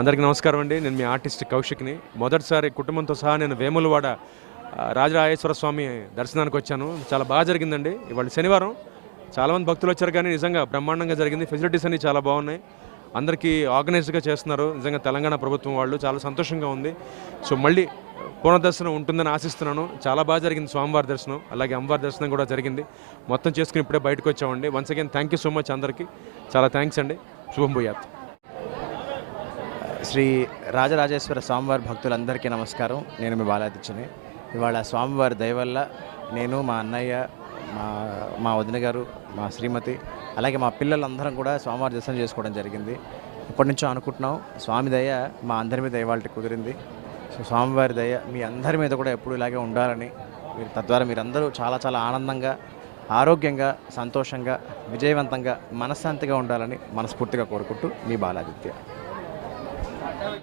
అందరికీ నమస్కారం అండి. నేను మీ ఆర్టిస్ట్ కౌశిక్ని. మొదటిసారి కుటుంబంతో సహా నేను వేములవాడ రాజరాజేశ్వర స్వామి దర్శనానికి వచ్చాను. చాలా బాగా జరిగిందండి. ఇవాళ శనివారం చాలామంది భక్తులు వచ్చారు, కానీ నిజంగా బ్రహ్మాండంగా జరిగింది. ఫెసిలిటీస్ అన్నీ చాలా బాగున్నాయి. అందరికీ ఆర్గనైజ్డ్గా చేస్తున్నారు. నిజంగా తెలంగాణ ప్రభుత్వం వాళ్ళు చాలా సంతోషంగా ఉంది. సో మళ్ళీ పునర్దర్శనం ఉంటుందని ఆశిస్తున్నాను. చాలా బాగా జరిగింది స్వామివారి దర్శనం, అలాగే అమ్మవారి దర్శనం కూడా జరిగింది. మొత్తం చేసుకుని ఇప్పుడే బయటకు వచ్చామండి. Once again thank you so much అందరికీ. చాలా థ్యాంక్స్ అండి. శుభం భూయాత్. శ్రీ రాజరాజేశ్వర స్వామివారి భక్తులందరికీ నమస్కారం. నేను మీ బాలాదిత్యని. ఇవాళ స్వామివారి దయ వల్ల నేను, మా అన్నయ్య, మా వదిన గారు, మా శ్రీమతి, అలాగే మా పిల్లలందరం కూడా స్వామివారి దర్శనం చేసుకోవడం జరిగింది. ఇప్పటి నుంచో అనుకుంటున్నాం. స్వామి దయ మా అందరి మీద ఇవాళ కుదిరింది. సో స్వామివారి దయ మీ అందరి మీద కూడా ఎప్పుడు ఇలాగే ఉండాలని, తద్వారా మీరందరూ చాలా చాలా ఆనందంగా, ఆరోగ్యంగా, సంతోషంగా, విజయవంతంగా, మనశ్శాంతిగా ఉండాలని మనస్ఫూర్తిగా కోరుకుంటూ మీ బాలాదిత్య.